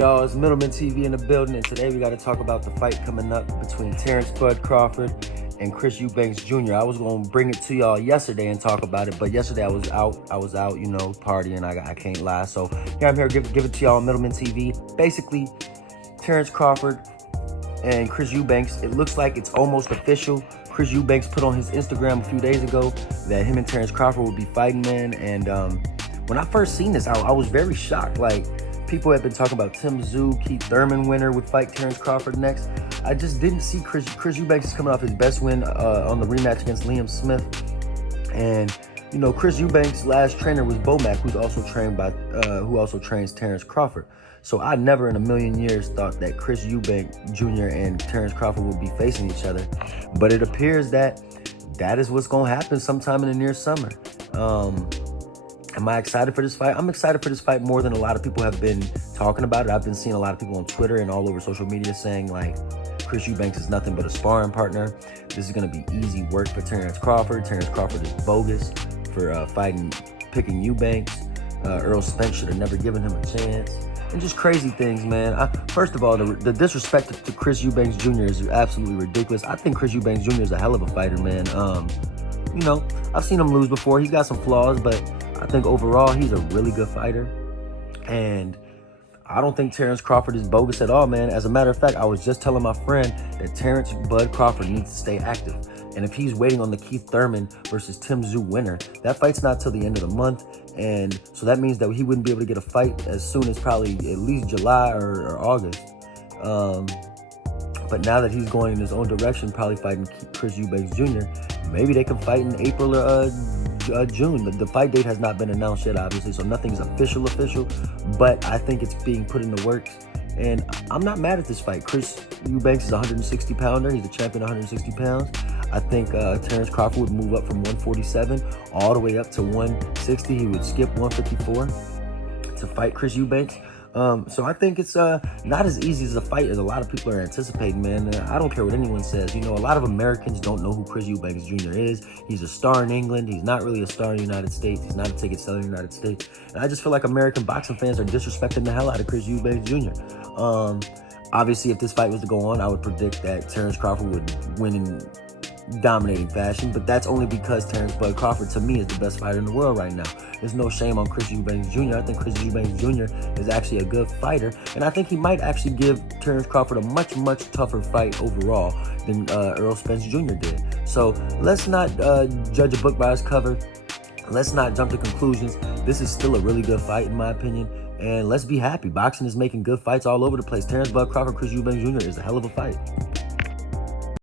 Y'all, it's Middleman TV in the building, and today we got to talk about the fight coming up between Terrance Bud Crawford and Chris Eubanks Jr. I was going to bring it to y'all yesterday and talk about it, but yesterday I was out, you know, partying. I can't lie. So here I'm here to give it to y'all on Middleman TV. Basically, Terrance Crawford and Chris Eubanks, it looks like it's almost official. Chris Eubanks put on his Instagram a few days ago that him and Terrance Crawford would be fighting, man. And when I first seen this, I was very shocked. Like, people have been talking about Tim Tszyu, Keith Thurman winner would fight Terrance Crawford next. I just didn't see Chris Eubanks is coming off his best win on the rematch against Liam Smith. And, you know, Chris Eubanks' last trainer was Bomac, who also trains Terrance Crawford. So I never in a million years thought that Chris Eubanks Jr. and Terrance Crawford would be facing each other. But it appears that is what's going to happen sometime in the near summer. Am I excited for this fight? I'm excited for this fight more than a lot of people have been talking about it. I've been seeing a lot of people on Twitter and all over social media saying, like, Chris Eubanks is nothing but a sparring partner. This is going to be easy work for Terrance Crawford. Terrance Crawford is bogus for picking Eubanks. Earl Spence should have never given him a chance. And just crazy things, man. First of all, the disrespect to Chris Eubanks Jr. is absolutely ridiculous. I think Chris Eubanks Jr. is a hell of a fighter, man. You know, I've seen him lose before. He's got some flaws, but I think overall he's a really good fighter. And I don't think Terrance Crawford is bogus at all, man. As a matter of fact, I was just telling my friend that Terrance Bud Crawford needs to stay active. And if he's waiting on the Keith Thurman versus Tim Tszyu winner, that fight's not till the end of the month. And so that means that he wouldn't be able to get a fight as soon as probably at least July or August. But now that he's going in his own direction, probably fighting Chris Eubanks Jr., maybe they can fight in April or June. The fight date has not been announced yet, obviously, so nothing's official, but I think it's being put in the works. And I'm not mad at this fight. Chris Eubanks is a 160-pounder. He's a champion 160 pounds. I think Terrance Crawford would move up from 147 all the way up to 160. He would skip 154 to fight Chris Eubanks. So I think it's not as easy as a fight as a lot of people are anticipating, man. I don't care what anyone says. You know, a lot of Americans don't know who Chris Eubanks Jr. is. He's a star in England. He's not really a star in the United States. He's not a ticket seller in the United States. And I just feel like American boxing fans are disrespecting the hell out of Chris Eubanks Jr. Obviously, if this fight was to go on, I would predict that Terrance Crawford would win in dominating fashion, but that's only because Terrance Bud Crawford, to me, is the best fighter in the world right now. There's no shame on Chris Eubanks Jr. I think Chris Eubanks Jr. is actually a good fighter, and I think he might actually give Terrance Crawford a much tougher fight overall than Earl Spence Jr. did. So let's not judge a book by its cover. Let's not jump to conclusions. This is still a really good fight, in my opinion, and let's be happy. Boxing is making good fights all over the place. Terrance Bud Crawford, Chris Eubanks Jr. is a hell of a fight.